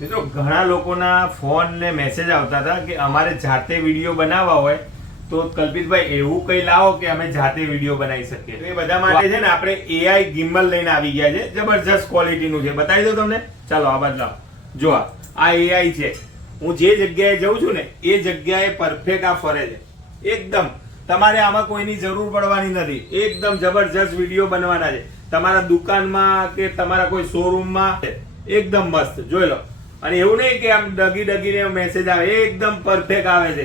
મિત્રો ઘણા લોકોના ફોન ને મેસેજ આવતા હતા કે અમારે જાતે વિડીયો બનાવવા હોય તો કલ્પિતભાઈ એવું કઈ લાવો કે અમે જાતે વિડીયો બનાવી શકીએ. એ બધા માટે છે ને આપણે AI ગિમ્બલ લઈને આવી ગયા છે. જબરજસ્ત ક્વોલિટીનું છે. બતાવી દઉં તમને. ચાલો આ બાજુ લાવો. જો આ AI છે. હું જે જગ્યાએ જઉં છું ને એ જગ્યાએ પરફેક્ટ આ ફરે છે. એકદમ તમારે આમાં કોઈની જરૂર પડવાની નથી. એકદમ જબરજસ્ત વિડીયો બનવાના છે. તમારા દુકાનમાં કે તમારા કોઈ શોરૂમમાં એકદમ મસ્ત જોઈ લો. અને એવું નહીં કે આમ ડગીને મેસેજ આવે, એકદમ પરફેક્ટ આવે છે.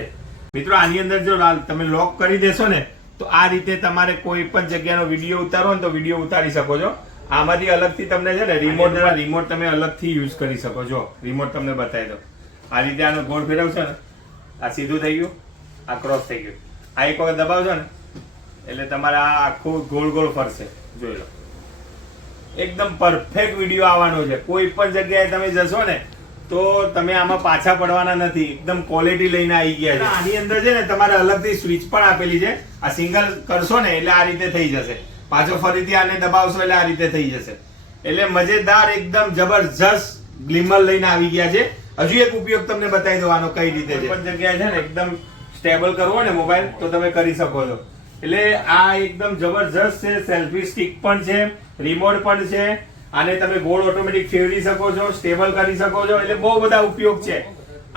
મિત્રો આની અંદર જો તમે લોક કરી દેશો ને તો આ રીતે તમારે કોઈ પણ જગ્યાનો વિડીયો ઉતારો ને તો વિડીયો ઉતારી શકો છો. આમાંથી અલગથી તમને છે ને રિમોટ તમે અલગથી યુઝ કરી શકો છો. રિમોટ તમને બતાવી દો. આ રીતે આનો ગોળ ફેરવશો ને આ સીધું થઈ ગયું, આ ક્રોસ થઈ ગયું. આ એક વખત દબાવશો ને એટલે તમારા આખું ગોળ ગોળ ફરશે. જોઈ લો, એકદમ પરફેક્ટ વિડીયો આવવાનો છે. કોઈ પણ જગ્યાએ તમે જશો ને તો તમે આમાં પાછા પડવાના નથી. એકદમ ક્વોલિટી લઈને આવી ગયા છે. આની અંદર છે ને તમારે અલગથી સ્વિચ પણ આપેલી છે. આ સિંગલ કરશો ને એટલે આ રીતે થઈ જશે. પાછો ફરીથી આને દબાવશો એટલે આ રીતે થઈ જશે. એટલે મજેદાર એકદમ જબરજસ્ત ગ્લિમર લઈને આવી ગયા છે. હજુ એક ઉપયોગ તમને બતાવી દો આનો કઈ રીતે છે. પણ જગ્યાએ છે ને એકદમ સ્ટેબલ કરવો ને મોબાઈલ તો તમે કરી શકો છો. એટલે આ એકદમ જબરજસ્ત છે. સેલ્ફી સ્ટિક પણ છે, રિમોટ પણ છે. આને તમે ગોળ ઓટોમેટિક ફેરવી શકો છો, સ્ટેબલ કરી શકો છો. એટલે બહુ બધા ઉપયોગ છે.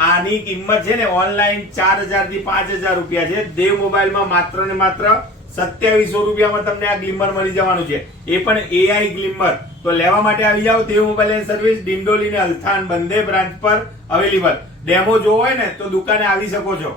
આની કિંમત છે ને ઓનલાઈન 4000 થી 5000 રૂપિયા છે. દેવ મોબાઈલમાં માત્ર ને માત્ર 2700 રૂપિયામાં તમને આ ગ્લિમર મળી જવાનું છે. એ પણ AI ગ્લિમર. તો લેવા માટે આવી જાઓ દેવ મોબાઈલ એન્ડ સર્વિસ, ડિંડોલી ને અલથાણ બંને બ્રાન્ચ પર અવેલેબલ. ડેમો જોવો હોય ને તો દુકાને આવી શકો છો.